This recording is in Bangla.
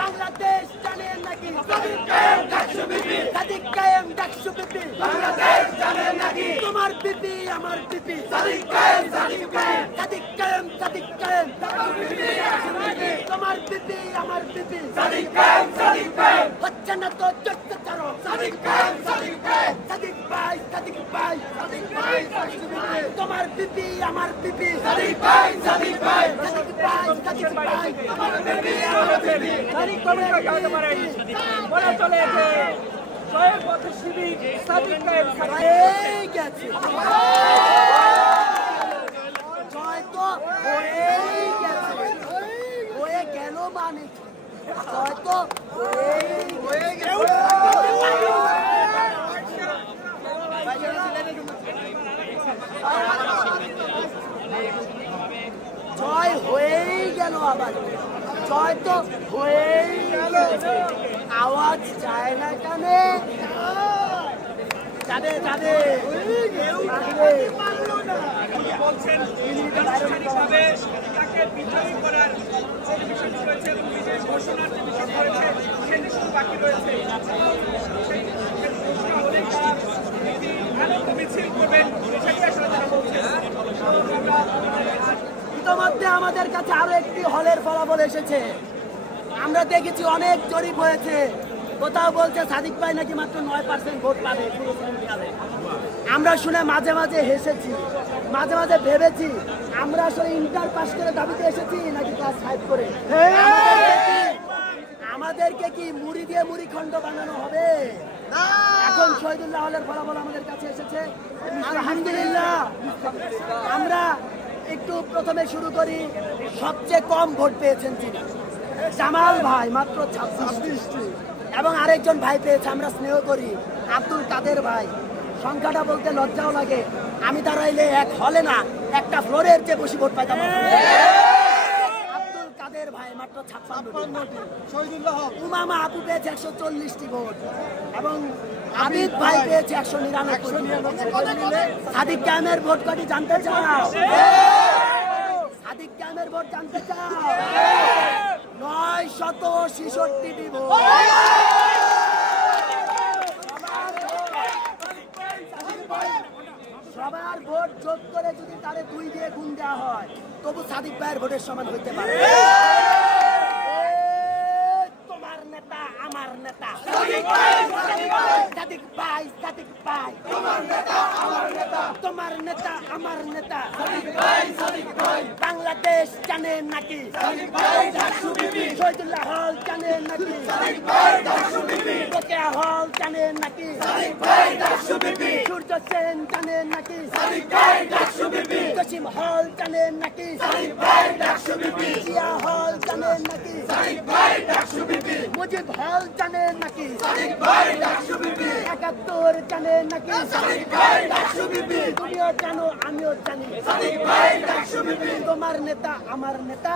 বাংলাদেশ জানেন নাকি সাদিক কায়েম ডাকসু বিপি তোমার বিপি আমার বিপি সাদিক কায়েম তোমার বিপি আমার বিপি হচ্ছে না তো চোদ্দ চারো সাদিক ভাই তোমার বিপি আমার বিপি সাদিক ভাই তোমার বিপি আমার বিপি সাদিক কবিতা গাইতে পারেন বলা চলে যে জয়ের পথে শিবির সাদিক কায়েম হয়ে গেছে জয় তো হয়েই গেছে হয়ে গেল মানে জয় তো হয়ে গেছে জয় হয়েই গেল আবার জয় তো হয়েই গেছে আওয়াজ যায় না কানে যাবে বলছেন হিসাবে তাকে বিজয়ী করার বিষয়টি রয়েছে এবং বিশেষ ঘোষণার যে বিষয় রয়েছে সেটি শুধু বাকি রয়েছে আনন্দ মিছিল করবেন সেটি আসলে তারা বলছেন। ইতিমধ্যে আমাদের কাছে আরো একটি হলের ফলাফল এসেছে আমরা দেখেছি অনেক জরিপ হয়েছে কোথাও বলছে সাদিক ভাই নাকি মাত্র 9% ভোট পাবে আমরা শুনে মাঝে মাঝে হেসেছি মাঝে মাঝে ভেবেছি আমরা আসলে ইন্টার পাস করে দাবিতে এসেছি নাকি ক্লাস 5 করে আমাদেরকে কি মুড়ি দিয়ে মুড়ি খণ্ড বানানো হবে এখন শহীদুল্লাহ হলের ফলাফল আমাদের কাছে এসেছে আলহামদুলিল্লাহ আমরা একটু প্রথমে শুরু করি সবচেয়ে কম ভোট পেয়েছেন যিনি জামাল ভাই মাত্র 26টি এবং আরেকজন ভাই পেয়েছে আমরা স্নেহ করি আব্দুল কাদের ভাই সংখ্যাটা বলতে লজ্জাও লাগে আমি দাঁড়াইলে এক হলে না একটা ফ্লোরের চেয়ে বেশি ভোট পাইতাম আব্দুল কাদের ভাই মাত্র 56 উমামা আপু পেয়েছে 140টি ভোট এবং আবিদ ভাই পেয়েছে 199 সাদিক কায়েমের ভোট কটি জানতে চাও সাদিক কায়েমের ভোট জানতে চাও 966টি ভোট সবার ভোট যোগ করে যদি তারে 2 দিয়ে গুণ দেওয়া হয় তবু সাদিক ভাইয়ের ভোটের সমান হইতে পারে তোমার নেতা আমার নেতা সাদিক ভাই তোমার নেতা আমার নেতা বাংলাদেশ জানে নাকি শহীদুল্লাহ হল জানে নাকি রোকেয়া হল জানে নাকি সূর্য সেন জানে নাকি জসিম হল জানে নাকি জিয়া হল জানে নাকি মুজিব হল জানে নাকি 71 জানে নাকি তুমিও জানো আমিও জানি তোমার নেতা আমার নেতা